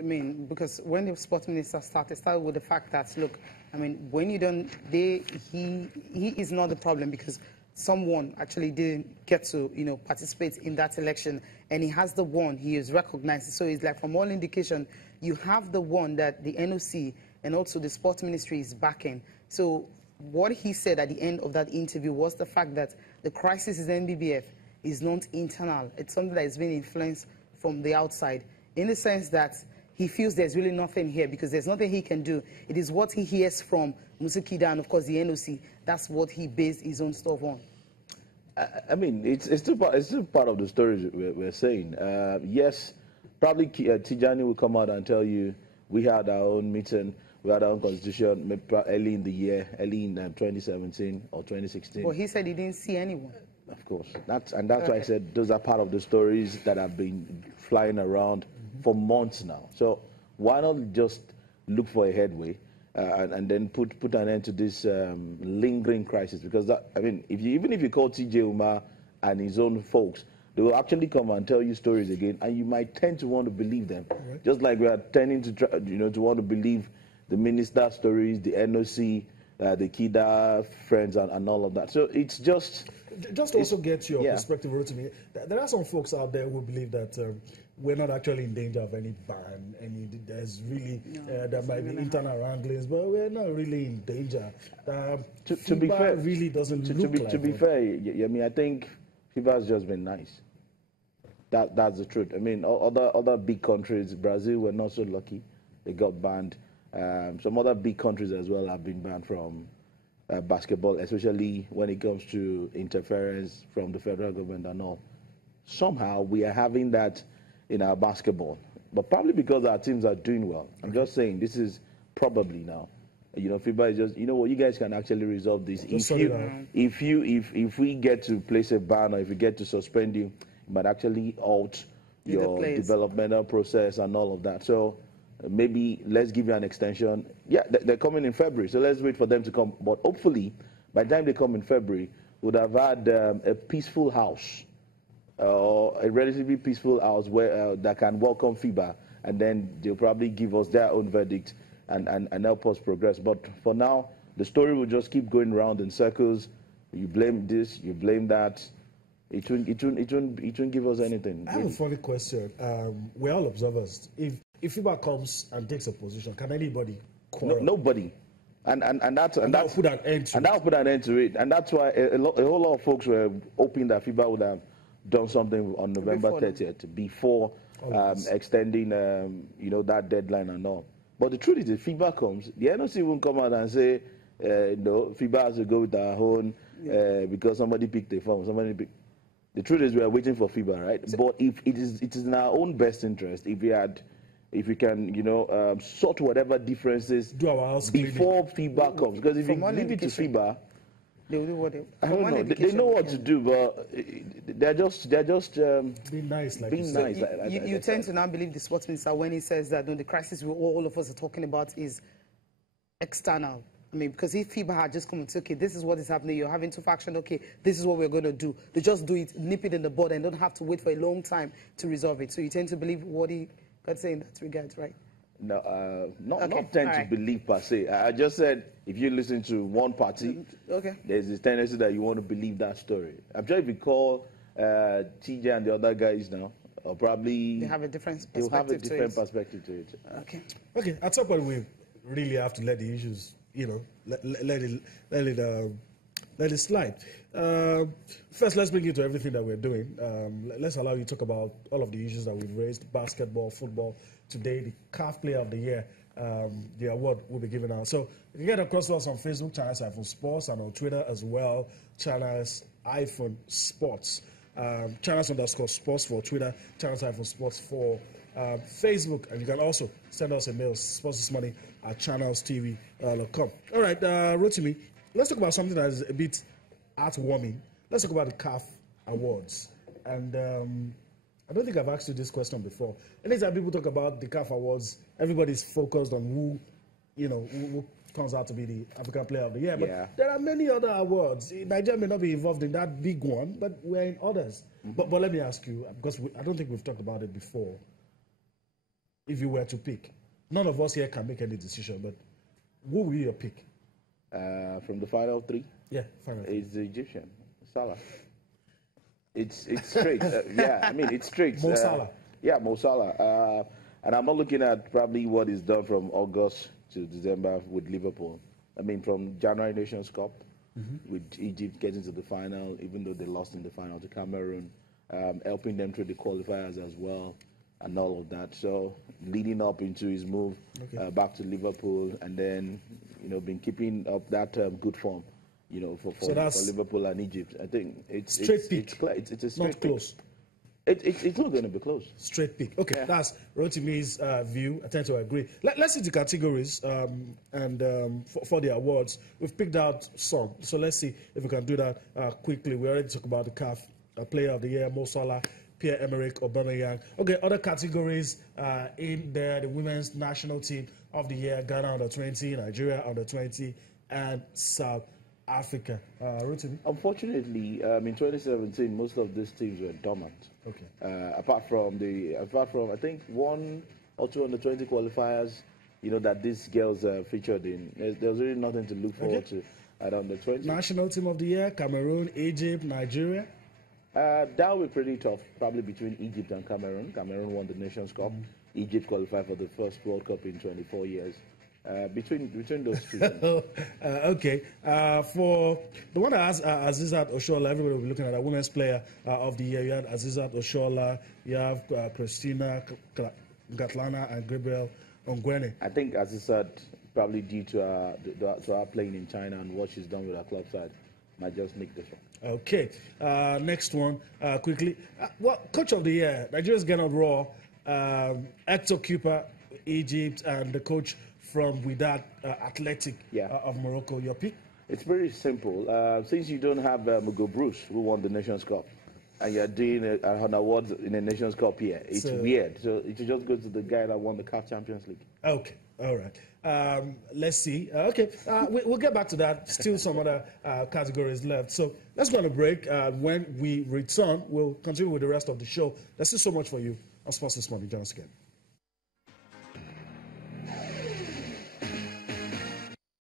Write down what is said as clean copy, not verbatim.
I mean, because when the sports minister started with the fact that, look, I mean, when you don't, he is not the problem because someone actually didn't get to, participate in that election, and he has the one he is recognized. So it's like, from all indication, you have the one that the NOC and also the sports ministry is backing. So what he said at the end of that interview was the fact that the crisis in NBBF is not internal. It's something that is being influenced from the outside, in the sense that he feels there's really nothing here because there's nothing he can do. It is what he hears from Musukida and, of course, the NOC. That's what he based his own stuff on. I mean, it's still part of the story we're saying. Yes, probably Tijani will come out and tell you we had our own meeting, we had our own constitution early in the year, early in 2017 or 2016. Well, he said he didn't see anyone. Of course. That's why I said those are part of the stories that have been flying around for months now. So why not just look for a headway and then put an end to this lingering crisis? Because even if you call T.J. Umar and his own folks, they will actually come and tell you stories again, and you might tend to want to believe them. Right. Just like we are tending to to want to believe the minister stories, the NOC, the Kida friends, and all of that. So it's just to also get your perspective, Rotimi. There are some folks out there who believe that we're not actually in danger of any ban. There's really there might be internal wranglings, but we're not really in danger. To be fair, really doesn't look like. To be fair, I mean, I think FIBA has just been nice. That's the truth. I mean, other big countries, Brazil were not so lucky; they got banned. Some other big countries as well have been banned from basketball, especially when it comes to interference from the federal government and all. Somehow we are having that in our basketball, but probably because our teams are doing well. I'm just saying this is probably now. FIBA is just, what, you guys can actually resolve this. If we get to place a ban or if we get to suspend you, it might actually halt your developmental process and all of that. So maybe let's give you an extension. Yeah, they're coming in February, so let's wait for them to come. But hopefully, by the time they come in February, we would have had a peaceful house, or a relatively peaceful house where that can welcome FIBA, and then they'll probably give us their own verdict and help us progress. But for now, the story will just keep going round in circles. You blame this, you blame that. It won't give us anything. I have a funny question. We're all observers. If FIBA comes and takes a position, can anybody quarrel? Nobody. And that'll put an end to it. And that's why a whole lot of folks were hoping that FIBA would have done something on November 30th before extending that deadline and all. But the truth is, if FIBA comes, the NOC won't come out and say, no, FIBA has to go with our own because somebody picked a form. The truth is, we are waiting for FIBA, right? So, but if it is in our own best interest, if we can, sort whatever differences before FIBA comes, because if you leave it to FIBA, they will do what they. I don't know. They know what to do, but they're just being nice. Like being nice. You tend to now believe the sports minister when he says that the crisis all of us are talking about is external. I mean, because if FIBA had just come and said, okay, this is what is happening, you're having two factions, okay, this is what we're going to do. They just do it, nip it in the bud, and don't have to wait for a long time to resolve it. So you tend to believe what he got to say in that regard, right? No, not tend to believe per se. I just said if you listen to one party, there's this tendency that you want to believe that story. I'm sure if you call TJ and the other guys now, or probably they have a different perspective. They'll have a different perspective to it. Okay. At some point, we really have to let the issues, let it slide. First, let's bring you to everything that we're doing. Let's allow you to talk about all of the issues that we've raised: basketball, football. Today, the CAF Player of the Year, the award will be given out. So you can get across to us on Facebook, Channels iPhone Sports, and on Twitter as well, Channels iPhone Sports. Channels_sports for Twitter, Channels iPhone Sports for Facebook. And you can also send us a mail, sportsmoney@channelstv.com. All right, Rotimi, let's talk about something that is a bit heartwarming. Let's talk about the CAF Awards. And I don't think I've asked you this question before. Anytime people talk about the CAF Awards, everybody's focused on who turns out to be the African Player of the Year. But there are many other awards. Nigeria may not be involved in that big one, but we're in others. But let me ask you, because I don't think we've talked about it before. if you were to pick? None of us here can make any decision, but who will be your pick? From the final three? Yeah, final three. It's the Egyptian, Salah. It's straight. Yeah, I mean, it's straight. Mo Salah. Yeah, Mo Salah. And I'm not looking at probably what is done from August to December with Liverpool. I mean, from January Nations Cup, with Egypt getting to the final, even though they lost in the final to Cameroon, helping them through the qualifiers as well, and all of that. So leading up into his move back to Liverpool, and then been keeping up that good form, for Liverpool and Egypt. I think it's straight pick. It's clear. It's a straight not close. Pick. It's not going to be close. Straight pick. Okay, that's Rotimi's view. I tend to agree. Let's see the categories for the awards. We've picked out some, so let's see if we can do that quickly. We already talked about the CAF Player of the Year, Mo Salah, Pierre-Emerick Aubameyang. Okay, other categories in there: the Women's National Team of the Year, Ghana under-20, Nigeria under-20, and South Africa. Rotimi? Unfortunately, in 2017, most of these teams were dormant. Okay. Apart from I think 1 or 2 under-20 qualifiers, that these girls featured in. There's really nothing to look forward to at under-20. National Team of the Year: Cameroon, Egypt, Nigeria. That will be pretty tough, probably between Egypt and Cameroon. Cameroon won the Nations Cup. Egypt qualified for the first World Cup in 24 years. Between those two. Okay. For the one that has Azizat Oshola, everybody will be looking at a Women's Player of the Year. You have Azizat Oshola, you have Christina Gatlana, and Gabriel Ongwene. I think Azizat, probably due to her playing in China and what she's done with her club side, might just nick this one. Okay. Next one, quickly. Coach of the Year, Nigeria's Gernot Raw, Hector Cooper, Egypt, and the coach from Wydad Athletic of Morocco. Your pick? It's very simple. Since you don't have Mugo Bruce, who won the Nations Cup, and you're doing an award in a Nations Cup here, it's weird. So it should just go to the guy that won the CAF Champions League. Okay, all right. Let's see. Okay, we'll get back to that. Still some other categories left. So let's go on a break. When we return, we'll continue with the rest of the show. There's still so much for you on Sports This Morning. Join us again.